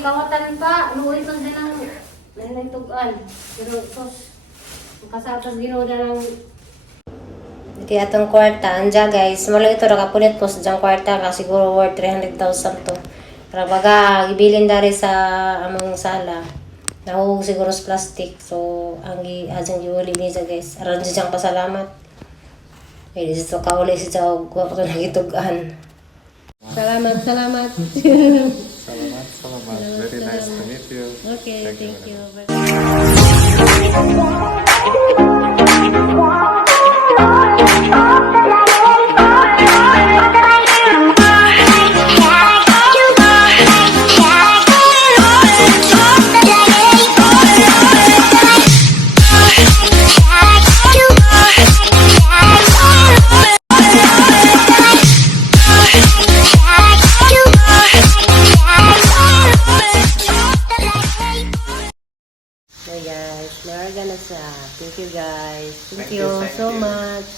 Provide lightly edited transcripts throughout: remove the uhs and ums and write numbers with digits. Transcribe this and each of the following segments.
may kawatan pa. Luoy man din ang nanitugan. Pero tos, kasatas ginawa na ng... Kaya itong kwarta, anja guys, mula ito nakapunit po sa diyang kwarta ka, siguro worth 300,000 to. Para baga, ibilin dari sa among sala. Nahuhug siguro sa plastic. So, ang ajang giuli niya guys. Aron diyang pasalamat. Kaya dito kauli siya huwag ko nagitugan. Salamat. Salamat. Very nice to meet you. Okay, thank you. Thank you guys. Thank you so much.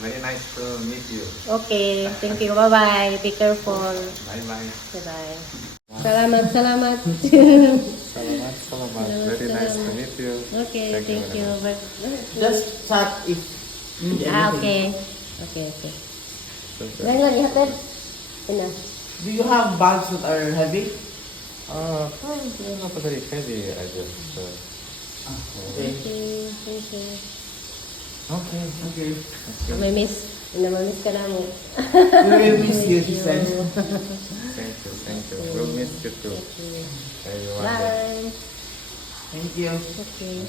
Very nice to meet you. Okay, thank you. Bye-bye. Be careful. Bye-bye. Bye-bye. Salamat. Salamat. Very nice to meet you. Okay, thank you. Just chat if need anything. Okay. Ngayon, ihatid. Ina. Do you have bags that are heavy? Not very heavy. I just. Okay. Thank you. Okay. Mamimiss ka namin. We will miss you, she said. Thank you. We'll miss you too. Bye. Thank you. Okay.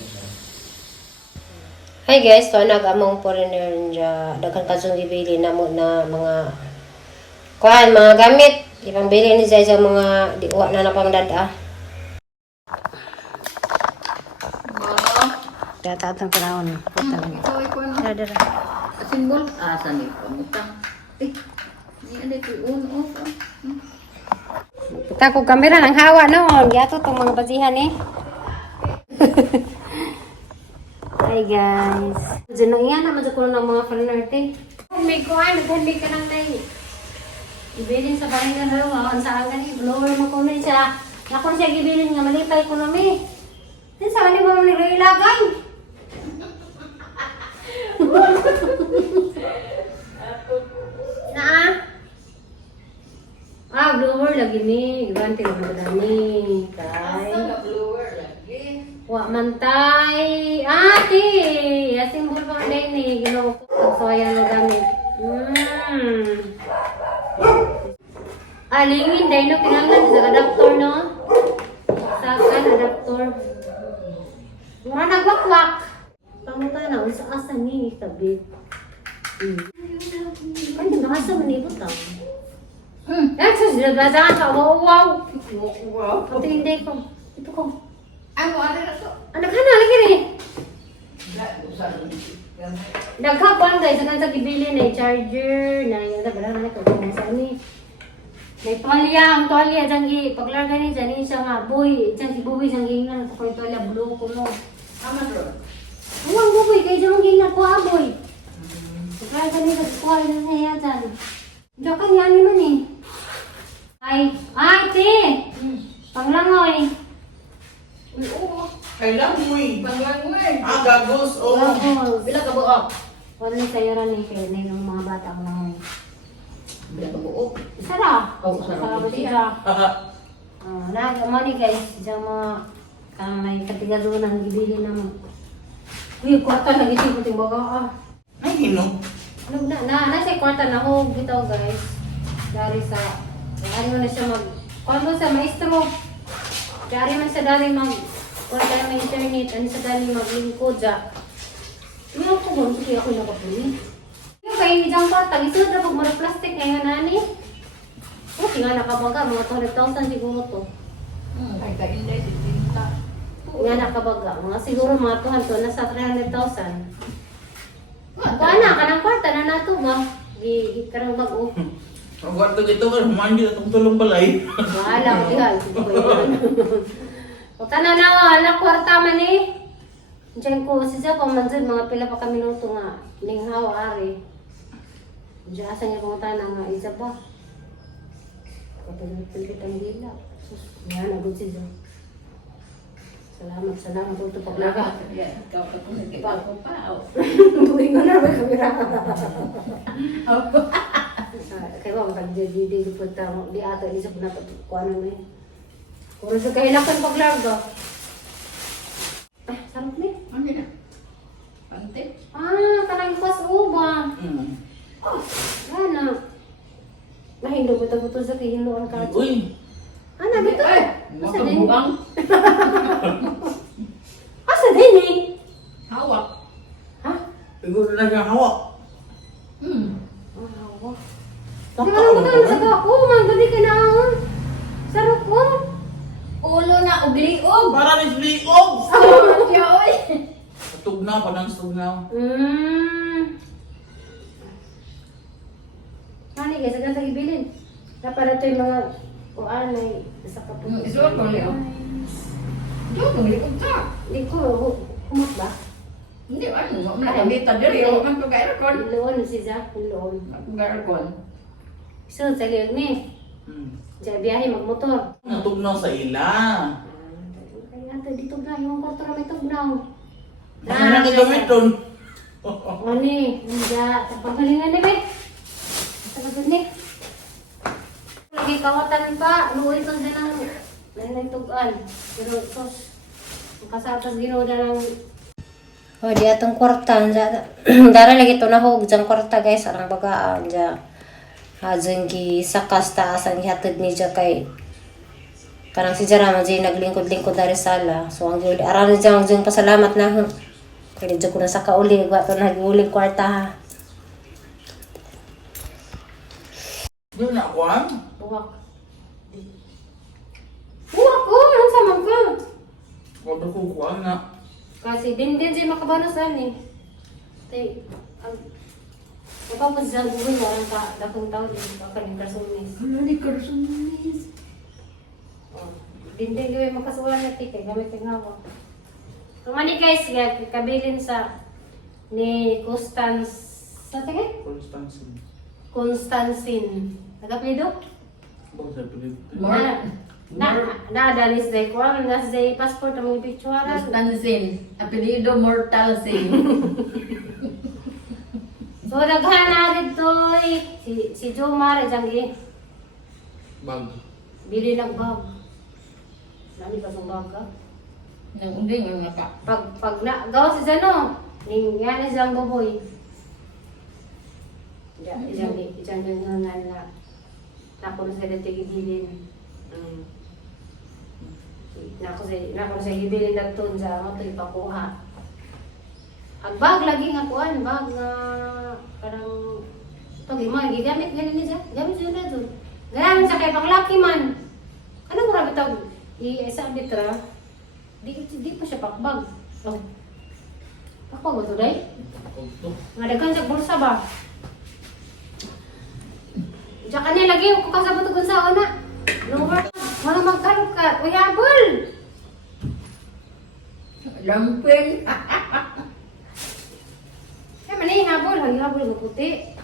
Hi guys, to nag-among foreigner niya. Daghan kasong gibili na mo na mga mga gamit. Ibang bili ni sa mga diwa na napangdada. Kaya tatang panahon. Ikaw ay kuwan. Dara. Simbol. Saan ni pamutang. Ni ano ito. On. Kita ko kamera ng hawa noon. Yato itong mga basihan eh. Hi guys. Diyan iyan naman sa kulo ng mga panerte. May kuhan. Naghandig ka ng nai. Ibilin sa paringan hawa. Ang saan ka ni. Blower mo ko na siya. Nakon siya gibilin nga malipay ko na may. Saan ni mo nilagay? Blower lagi ni. Ganti lang na ni. Blower lagi. Wa mantay. Ate! Asing bulbang na ni. Ginoo ko. So, ayan na gamit. Alingin dahil no. Kinangan sa adaptor no. Sakan adaptor. Mura nagwakwak. Panguta na. Unsa asa ni. Tabi. Ano ba asa manibot ang? Ito sila basahan ka. Wow. Ito hindi ko. Ito ko. Ano na to? Anak ka na, lagi rin. Nagkakuan guys, sa gibili na charger, na yung nagbalang na ito. May tuwalya, ang tuwalya, dyan paglarga ni dyan, siya nga, boy, dyan si Boy, dyan gingan, sa tuwalya, blue ko mo. Ama to. Ang Boy, kayo dyan gingan ko, boy. Paglarga ni dyan, kuha rin na siya dyan. Diyan ka niya naman eh. Ay, te! Panglangoy. Oo. Kailan mo eh. Panglangoy. Gagos. Bila ka buok. Wala na sa'yo rin eh, kaya na yung mga bata ko lang. Bila ka buok. Sarap. Oo, sarap. Sarap siya. Money guys, diyan mga kang may katigazunan, ibili naman. Uy, kwarta lagi siya puting baga. Ay, hino. Nasa kwarta na ho, bitaw guys. Dari sa, ano na siya kung sa maestro. Dari man sa dali kwarta may internet, ano sa dali maglingkod siya. Ngayon ko ba, sige ako nakapuli. Yung kayo diyang kwarta, isunod na pag mga plastic ngayon nani. Okay nga nakabaga, mga 200,000 siguro to. Ay ka inday si Tinta. Nga nakabaga, mga siguro mga 200 nasa 300,000. Kana kanang kwarta na nato ba? Karang bag-o. Ang kwarto dito ka, mandi na itong tulong balay. Wala ko diyan. O tanan na wala kwarta man eh. Diyan ko siya pa man dyan, mga pila pa kami minuto nga. Ninghaw ari. Diyan asa niya kung tanang nga isa ba. Kapag nagpilkit ang dila. Yan, agad siya. Salamat po ito paglaga. Ikaw pa kung nagkita ko pa. Tuwing na may kamera. Kaya ba, magkagdidi po tamo. Di ata isip na kung ano na yun. Kung sa kailakan paglaga. Ay, sarap niya. Ano na? Pante? Kanang pas uba. Ano? Nahindo ko ito sa kihinuan ka. Uy! Ano, bito? Asa din? Makabuang. Asa din eh? Hawak. Ha? Siguro na siyang hawak. Hawa. Yung ano ba ito? Sa kako, magdali ka na. Sarap ko. Ulo na ugliog. Para ni Liog! Kaya oy. Tugnaw, panang tugnaw. Mali guys, agad tayo ibilin. Para ito yung mga kuan ay isa ka po. Isuot ko liog. Diyo, tumilikog ka. Hindi ko, kumot ba? Hindi, ano? Nakabita diri. Huwag man ko ka-aircon. Iloon si Jack, iloon. Aircon. So, sa liog ni. Diyan biyahe magmotor. Natugnaw sa ila. Kaya ito, dito na, yung kwarto na may tugnaw. Baka na gagamiton. Ani, hindi, pagkalingan na be. Sagot ni. Lagi kawatan pa, luoy ko sa nang tugan. Pero tos, kasatas ginoda ng... Oh, di atong kwarta. Dara lagi ito nahog dyan kwarta guys. Arang bagaan dyan. Hadjang gi sakas taas ang gihatod ni dyan kay... Karang si Jara man dyan naglingkod-lingkod dari sala. So ang giuli, arang dyan pasalamat na. Kaya dyan ko na sa kaulig. Wato na giuling kwarta ha. Doon na kuhan? Buwak. Buwak ko! Anong samang ka? Huwag ko kuhan na. Kasi din siya makabanusan eh. Tay, ang... Napapos dyan buhay mo ang dakong tao din. Kakaling karsunis. Ano ni karsunis? Din gawin makasuhan na tikay. Gamit ang hawak. Kumani guys, kabilin sa ni Constance... Sa tingin? Constantin. Constancine. Nagapilido? Bang sa pilit. Dalis day ko. Nas day passport ang mga picturean. Constantin. Apelido Mortal Sin. So, naghana dito si Jomar, jangi. Bag. Bili ng bag. Nani ka sa bag ka? Nang unding ang naka. Pag na, gawa si Zano, ning yan is ang baboy. Ijang na nako na sa tigilin. Nako sa gibilin dagton sa mo to ipakuha. Ang bag lagi nga kuan, bag nga parang to gimay gigamit ganin ni siya. Gamit siya na dun. Gamit sa kay panglaki man. Ano mo ra bitaw? Isa bitra. Di pa siya pakbag. Oh. Pakbag ba to day? Nga daghan sa bulsa ba? Diyan ka niya lagi, kung kasabot ko sa una. Lower. Wala magkarukat. Uy, habol! Lampin. Kaya mali, habol. Habol ng puti.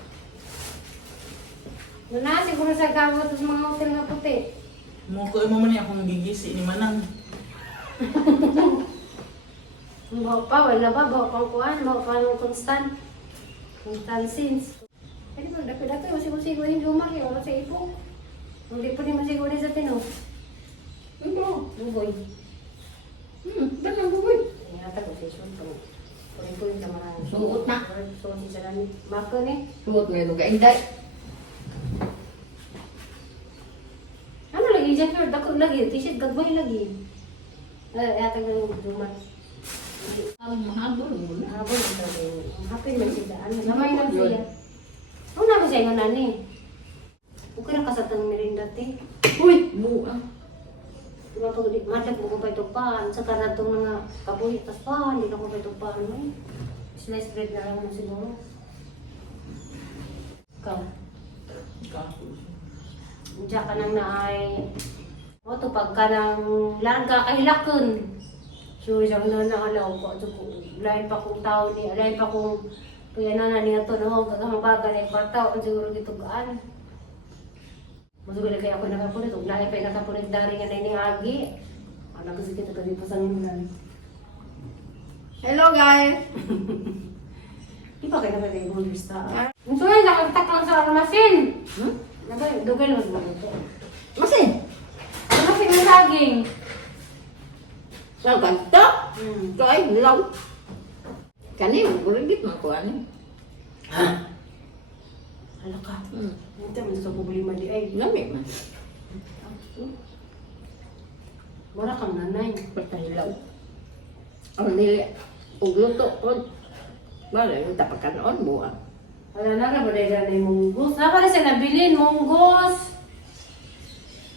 Wala, siguro sa gamot sa mga hotel na puti. Mo ko mo man akong gigisi ni Manang. Bawa pa, wala ba? Bawa pang kuhan. Bawa pa ng constant. Constantines. Pwede ba, dapat masigusigo yung Jomar yun. Wala sa ipo. Hindi pa rin masigo rin sa Tino. Ano? Buboy. Ba't ang buboy? Ingatan ko siya. Pwede ko yung tamarang. Suot na. Suot siya lang. Mako ni. Suot ngayon ka inday. Ano lagi dyan? Pero dako lagi. T-shirt gagmay lagi. Yata nga yung Jomar. Ang mahabol mo na. Habol ito rin. Happy man siya. Ano? Lamay lang siya. Ano na ba siya yung nani? Okay na kasatang merinda te. Uy! Buang. Diba pag madag mo ko pa ito pa. Sa karatong mga kabuhi. Tapos pa, hindi na ko pa ito pa. Ano eh? Slice bread na lang mo siguro. Ikaw. Diyan ka nang naay. O to pagka nang larga kahilakon. So siya na naalaw ko. Lain pa kong tao ni. Lain pa kong kaya na niya to. No? Gagamang baga na yung kwarta. O siguro gitugaan. Masugod na kaya ako nakapunit. Huwag na kayo nakapunit dari nga na ini agi. Anak ko sikit kasi pasanginan. Hello guys! Di ba kayo naman kayo gusta? Gusto nga, nakagtak lang sa armasin. Dugay lang mo ito. Masin! Armasin ng saging. Sa ganito? Hmm. Ito ay hilaw. Kani, magurigit man ko ano. Ano ka? Hmm. Ito, may gusto ko buli mali ay. Lami man. Wala kang nanay. Basta hilaw. Ang nili, ugluto ko. Wala, yung tapakan noon buwan. Wala na ka ba dahil na munggos? Napa na siya nabilin, munggos.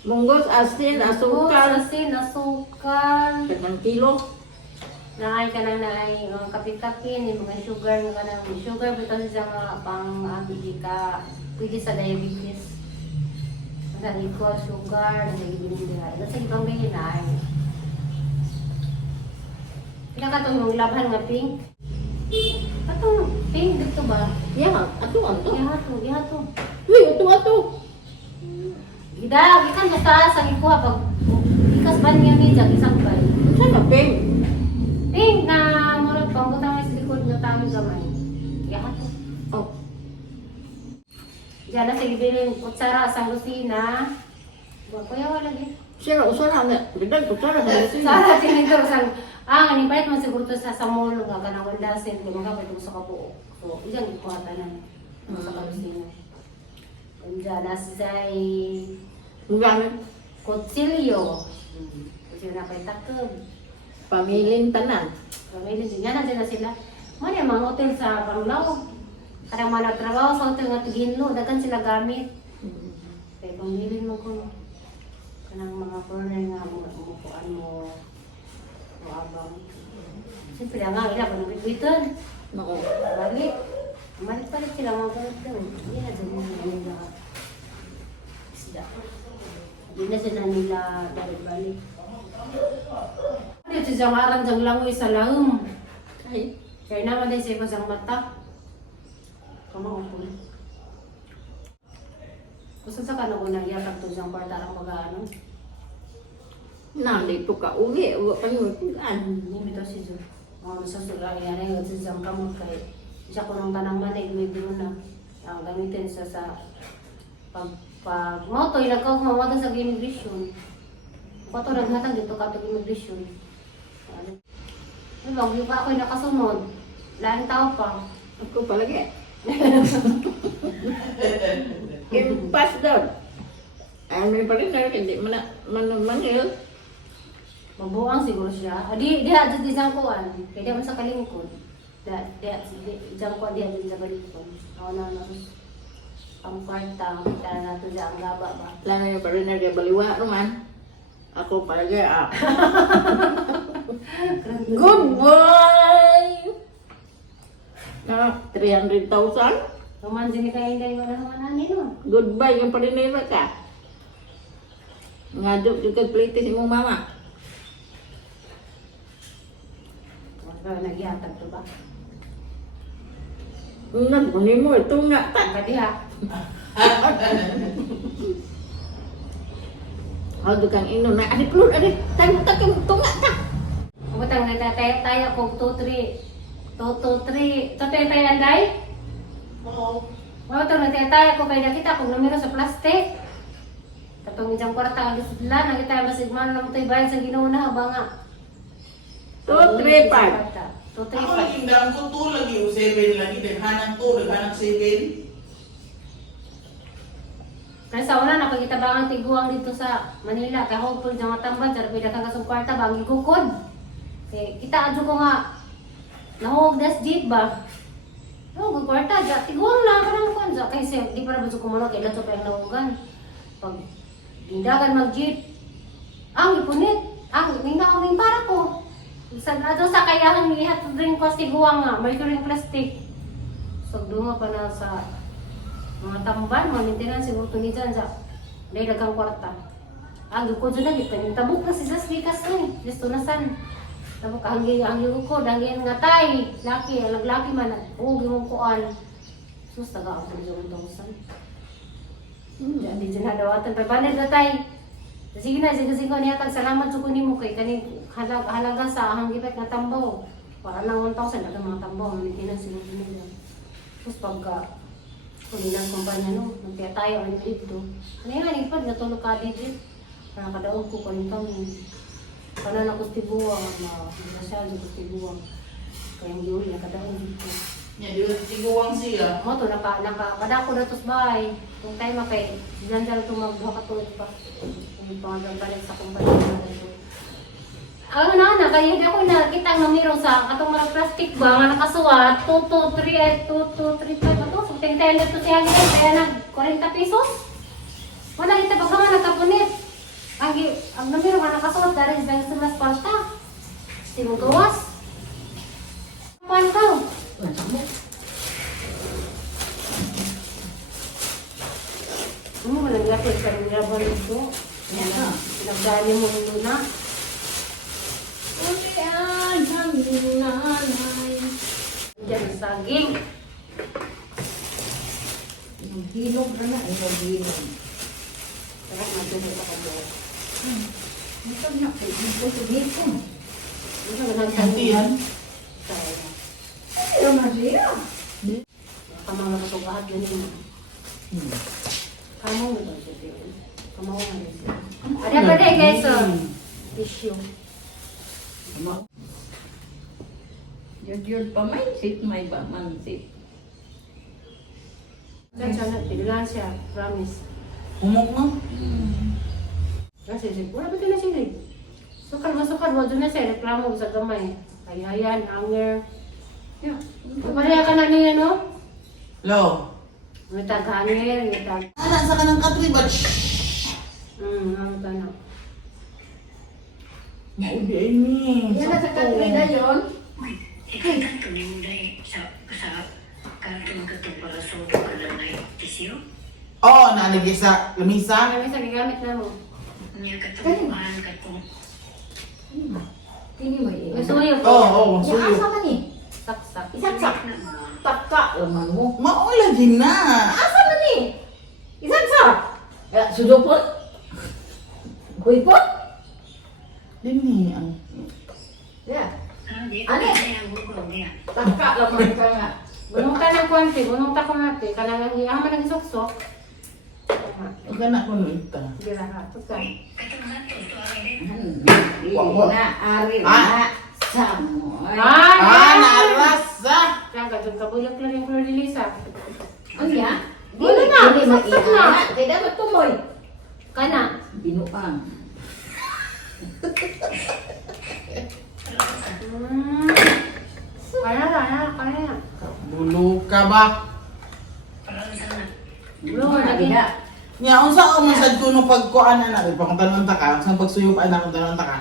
Munggos, asin, asukal. Asin, asukal. 5 kilo. Naay ka na naay kapit-kapin, yung mga sugar nga ka na. Sugar, pero siya nga pang ka, pwede sa diabetes. Masa equal sugar, nagiging nila. Kasi ibang ganyan na ay. Pinakatong yung laban nga pink. Atong pink dito ba? Ya, ato. Ihato. Uy, ato. Gida, gikan mo sa ikuha pag ikas ba niya media, isang bal. Saan na, Peng? Pink na murag pangutang sa likod ng tami gamay. Ihato. Oh, Diyan na sige bilin kutsara sa lusina. Kuya wala din. sira, usara na. Bidag, usara na. Sara tinito sang ang palit man siguro to sa mall nga kanang wala sen kung mga pwede mo sa kabuo. So, iyang ikuhatan na sa kalusina. Diyan na say Ang gamit. kutsilyo. Kasi na kay takod. Pamiling tanan. Pamilya din yan na sila. Mali ang mga hotel sa Panglao. Kadang mga nagtrabaho sa hotel nga Ginlo, daghan sila gamit. Kaya pamilya mo ko. Kanang mga foreigner nga mga umupuan mo. O abang. Siyempre nga, ila pa nabitbitan. Nako. Balik. Balik sila mga gamit. Hindi na dyan nila isda. Hindi na sila nila balik-balik. Dito siya maran diyang langoy sa laum. Ay, Kaya naman din siya pasang mata. Kamaupon. Gusto sa kanunang yatag to siyang kwartarang mag-ano. nandito ka uli. Huwag pa yung tugan. Hindi bito si Jo. Mga sa sura yan ay sa siyang kamot kay siya ko ng tanang manay, may biro na. Ang gamitin siya sa pag motoy, nagkaw kumamata sa immigration. Kato naghatag dito ka itong immigration. Ano bang, yung pa ako'y nakasunod. Lahat tao pa. Ako palagi. Impas daw. Ay, may pa rin na rin. Hindi manil. Mabuang siguro siya. Di siyang kuwan. Kaya di man sa kalingkod. Siyang kuwan di sa kalingkod. Ako na ang kwarta, kita na ito siya ang gaba ba. Lalo yung pa rin na rin baliwa naman. Ako palagi. Good boy! Na, 300,000? Naman din kayo hindi mo na naman nanin no. Goodbye yung parinira ka. Ngadok yung kagplite si mong mama. Wala nagyatag to ba? Nagkunin mo, ito nga ta. Ang gadi ha. Ako kang ino na, adik lur, adik, tayo kang ito nga ta. Butang tayo kung 2-3. 2-3. Totoo tayo anday? Oo. Wala ito tayo ko kaya nakita kung numero sa plastic. Katong isang kwarta ang gisla, nakita masigman lang ito'y bayan sa ginawa na ba nga. 2, 3, 5. 2-3-5. Ako lagi dam ko 2 lagi o 7 lagi daghanang 2 daghanang 7. Kaya sa una, nakakita ba ang tiguang dito sa Manila? Kaya ako po dyan matambad, sarap pwede kang kasong kwarta ba, ang gigukod. Kaya kita adyo ko nga, nahog das jeep ba? No, kwarta, dyan, tiguang na, parang kwan. Kasi di pa na ba sa kumunod, kailan sa payang nahugan. Pag dindagan mag-jeep, ang ipunit, ang ningnaong para ko. Sa kayahan lihat rin ko tiguang nga, may ring plastic. So, dunga pa na sa mga tamban, mga maintenance, siguro ito dyan sa dahil dagang kwarta. Ang gukod dyan lagi, tabuk na si Saslikas eh. Listo na san. Tabuk, ang gukod, ang ngatay. Laki, alaglaki man. Oo, gimong kuan. Sus, taga ako dyan yung tongsan. Hindi dyan hadawatan. Pabanad na tayo. Sige na, sige niya tag salamat sa kunin mo kay kaning halaga sa ahang gipet nga tambaw. Para lang 1,000 ang mga tambaw, hindi na sila nila. Tapos pagka kulinan kumpanya no, magtiya tayo ang dito. Ano yan, ipad nga tulog ka dito. Para kadaog ko kanin kami. Para na kustibuwang, masyado kustibuwang. Kaya yung giuli, kadaog dito. Nya di tiguwang siya. Mo to padako na tos bahay. Kung tayo makay diyan ito magduha ka tulad pa. Kung pangalan pa rin sa kumpanya na ito. Ang na kaya di ako nakita ang numero sa katong mga plastic ba nga nakasuwat 2238 ba to? So tingnan nito siya gid kaya nag 40 pesos. Wala kita pagkama nagkapunit. Ang numero nga nakasuwat dari sa mas palta. Sino gawas? Pantaw. Walang lapit ka rin laban ito. Pinagdali mo yung luna. Ulian ng nanay. Diyan ang saging. Hilog na na, hilog. Sarap natin ito ka mo. Ito na, ito sa dito. Ito ka nang Hindi yan. Ito na siya. Kamang nakasugahat yun yun. Kamang ito siya. Kamang nga rin siya. Ada pa rin guys, tissue. Yun pa mindset, may ba mindset. Sana, tinulan siya. Promise. Humok mo. Kasi wala ba ito na sila? Sukar mo doon na siya. Reklamo sa gamay. Kayayan, hanger. Kapalaya ka na niya, no? Lo. May tag-hanger, may tag... Nasa ka ng katribad. ano ka na. Maudi ay ni. Yan na sa country na yun. Ikanto ni mo dahil sa karton ka itong para sa ka lang ay tisyo. Oo, nalagay sa lamisa. Marami sa gagamit na mo. Niya ka tumbuhan ka itong Kini mo iya. May suyo po. Oo, Ya, suyo. asa man ni? Saksak. Isaksak. na mo. Taka laman mo. Maula din na. Asa man ni? Isaksak. Sudupot. Kuipot. Dini ang Ya. Hindi ko Ano? kaya ang gulong niya. Taka laman ka nga. Bunong ka ng kwanti, bunong ta ko natin. Kanang ang ng suksok. ang kana ko ita. Sige ra ha. Tukan. Katong hato to ang din. Na ari na samoy. Narasa. Kaya gadun ka buyak lang yung Flor de Lisa. Ano ya? Wala na, Dili saksak na. maiana. Kaya dapat tumoy. Kana. Binuang. Kaya. Bulu ka ba? Parang sana. Blower lagi. Nya unsa o man sad kuno pagkuan na pangtanon ta ka, sa pagsuyop ana kung tanon ta ka.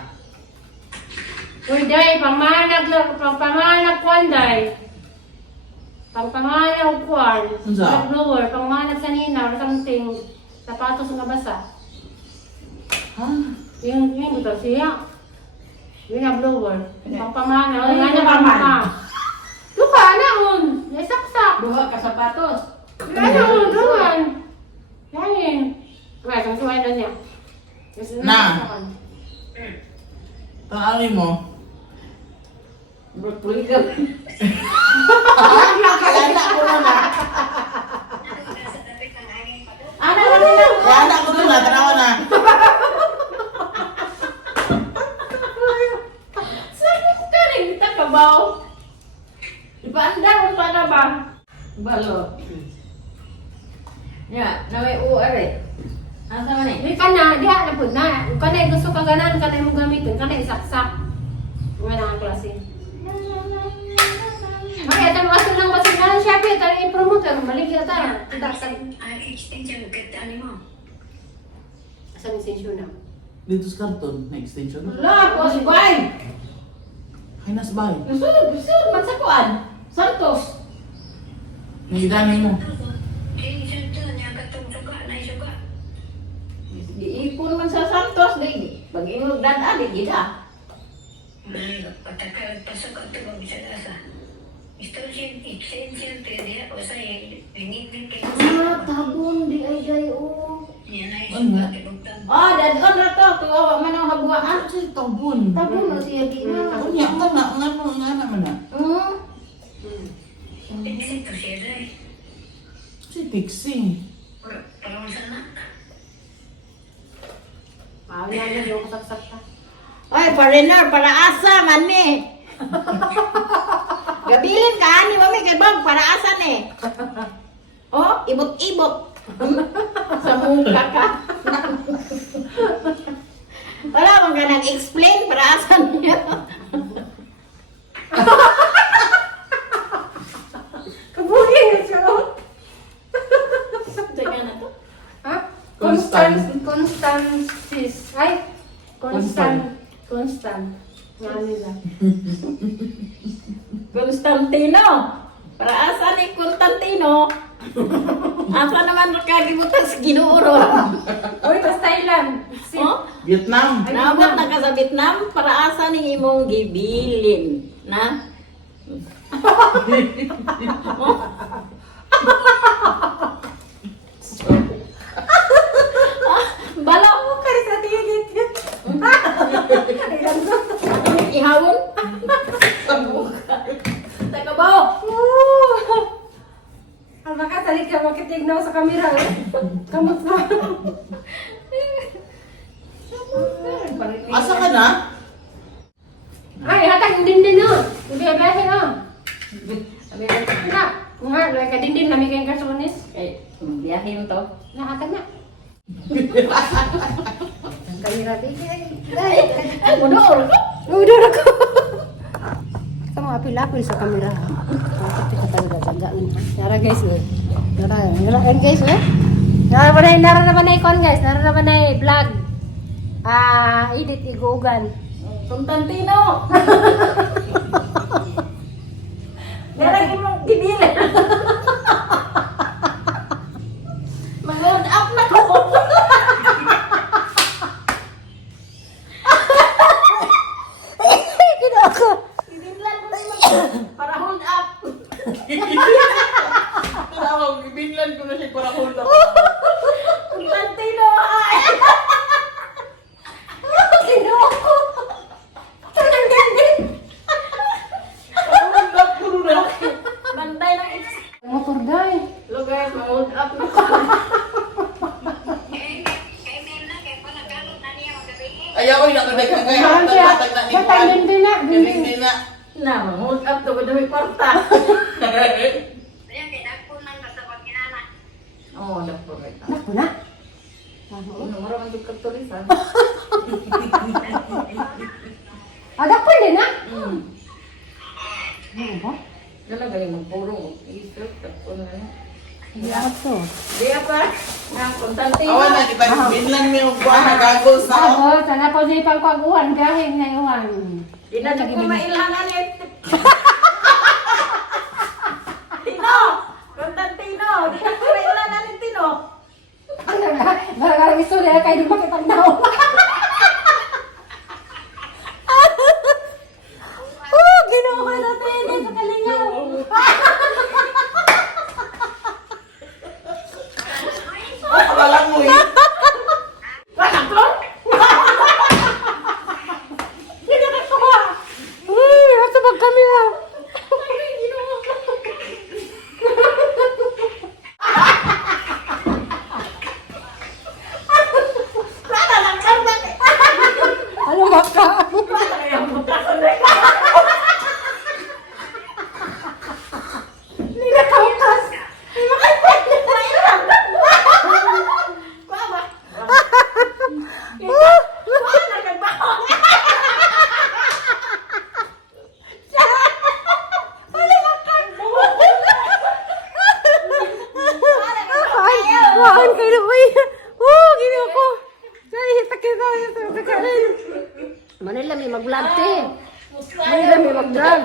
Uy, day, pamanag kwanday. Pangpanganag kwan. Unsa? Blower, pangmanag sa nina or something. Sapatos nga basa. Ha? Yung ito siya. Yung na blower. Pangpamana. Ay, Nga na paman. pangpama. Luka na un. Nasaksak. Duha ka sapatos. Ano un, duman. Yanin. Wala, kang suway na niya. Na. Taali mo. Broccoli ka. Kaya ko na. Nasa tabi kang hangin pa to. Ano na? Kaya ko na tanaw na. Sakit ka rin. Kita ka ba? Ipaandar mo pa na ba? Balo. Ya, naway UR eh. Asa man eh? Hindi ka na, diha na po na. Kung ka na gusto ka ganan, ka na mong gamitin, ka na isaksak. Mga na ang klase. Ay, ito mo asin lang basin na siya, ito i-promote lang, maligyan tayo. Ang extension kita ni mo. Asang isensyo na. Dito sa karton na extension. Wala po si Bay. Ay nas bay. Gusto man sa kuan. Santos. Nidani mo. Extension to niya ka itong suga na suga. Iipon man sa Santos di. Pag-ingog dan di gida. Ay, patakal pasok at tubang sa dasa. Estou sente dia o saya ingin kayak Ah, tabon di ay day o. yan ay Ano? suka Ah, dadon ra to tuwa man ang habuan. Ano siya tabon? Tabon na siya di na. Ano niya? Nga naman na. Tingsi to siya dai. Si Tixi. Parang sana. Ah, yan na yung kasaksak ka. Ay, foreigner, para asa man ni. Gabilin ka ani mami kay bang para asa ni. Oh, ibot-ibot. Sa muka ka. Wala man ka nag-explain para asa niya. Kabugin na siya. Teka na to. Ha? Constant. Constancis. Ay, Constant. Nga nila. Constantino. Para asa ni Constantino. Asa naman kagibutang sa Ginuuro. Uy, tas Thailand. Oh? Vietnam. Naabot na ka sa Vietnam, para asa ni imong gibilin, na? Bala mo kay sa tigit. Ihawon? Takabaw. Ang makatalik ka, makitignaw sa kamera. Kamot mo. Asa ka na? Ay, hatag din na. Biyahe na. Na. Nga, lagi ka din nami kayong kasunis. Eh, biyahin to. Nakatag na. Ang kamera di. Ay, munol ko. Udah ako. Kita mau apil-apil sa kamera. Tapi kita udah jagain. Nara guys, nara guys, nara naman na ikon guys, nara naman na vlog. Edit igugan. Constantino. Garang imong gibilin. Mag-hold up na ko. Kino ako. Gibilin ko na para hold up. Tawag, binlan ko na siya para hold up. Constantino. Ay. Kino ako. Tanang gandin. Hold up ko na. Bantay ng Motor guy. Hello guys, mag-hold up na ko. Kay mem na kay panagalo na niya magabi. Ayaw ko yung nakadagang kaya. Saan siya? Tatag na ni Sa Juan. din na. Galing na. Na, mag-hold up to ko dami kwarta. Ayan kay dagko nang kasabot kinana. Oh, dapat right. Naku na. Ano mo raman yung katulisan? Agak pa din na. Ano ba? Talaga yung magpurong. Isip, tapos na. Hindi ako to. Di apa? Ang Constantino. Awan na, di ba? Binlan mo yung buwan na goggles na. Ako, sana po siya pangkwaguhan kahit ngayon. Di na ko mailangan eh. Tino! Constantino! Di na ko mailangan eh, Tino. Gara-gara gusto niya kayo di makipagnaw. Oh, ginawa na tayo sa kalingaw. Akala mo eh. Walang ko? Hindi na kakuha. Uy, what's up kami na? Ano maka? Hindi na kautas. Waan kayo uy. Oh, gini ako. Say, takit na ito. Manila may mag-vlog te. Manila may mag-vlog.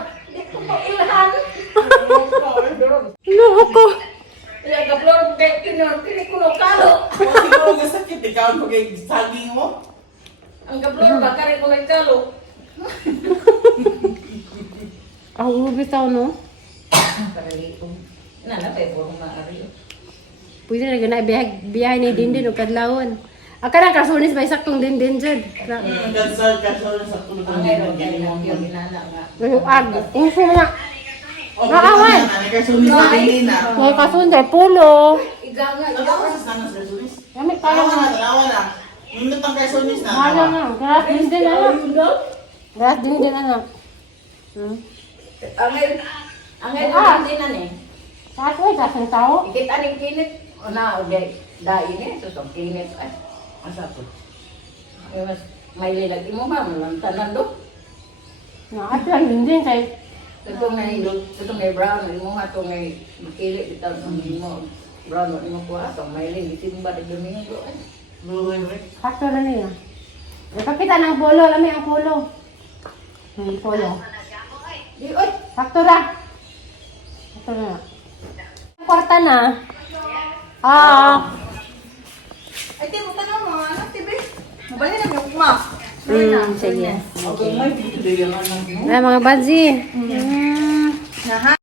No ako. Iya, gablor kay Tino. Tini kuno kalo. Siguro nga sakit, ikaw ang saging mo. Ang gablor ba kare ko kay kalo. Ako bitaw no. karalikom. Nanapay po akong maaari. Pwede na gana biyahe ni Dindin o kadlawon. Akala kasunis ba saktong Dindin jud. Kasal sa tulog Ang ngayon, yung ginana nga. Ag, uso na. Oh, Naawan. Nagkasunis na din na. May kasunday pulo. Igaga, Tanawa sa sana sa kasunis. Kami kaya Tanawa na. na, tanawa na. Nindot ang kasunis na. Hala na. Garas Dindin na lang. Garas Dindin na lang. Ang ngayon, hindi na eh. Sa ako ay kasang tao. Ikit aning kinit. O na, o day. Dahil eh, susong kinit. Ay, Asa to? ay, mas may lilag mo ba? Malang tanan do. Na at lang Dindin kay Itong may brown, mo nga itong may makili. Ito, mo brown, mo kuha. Itong may lilag. Itimba na domingo. Ay, Luloy, Rick. faktor na niya. Ipakita ng pulo, lami ang pulo. Pulo. di, oy. Faktor na. Faktor na. Kwarta na. Ah. Ay, tibo ka naman. Ano, tibi? Mabali na yung kuma. Sige. Okay, may pito yung anak mo. Ay, mga badzi. Naha?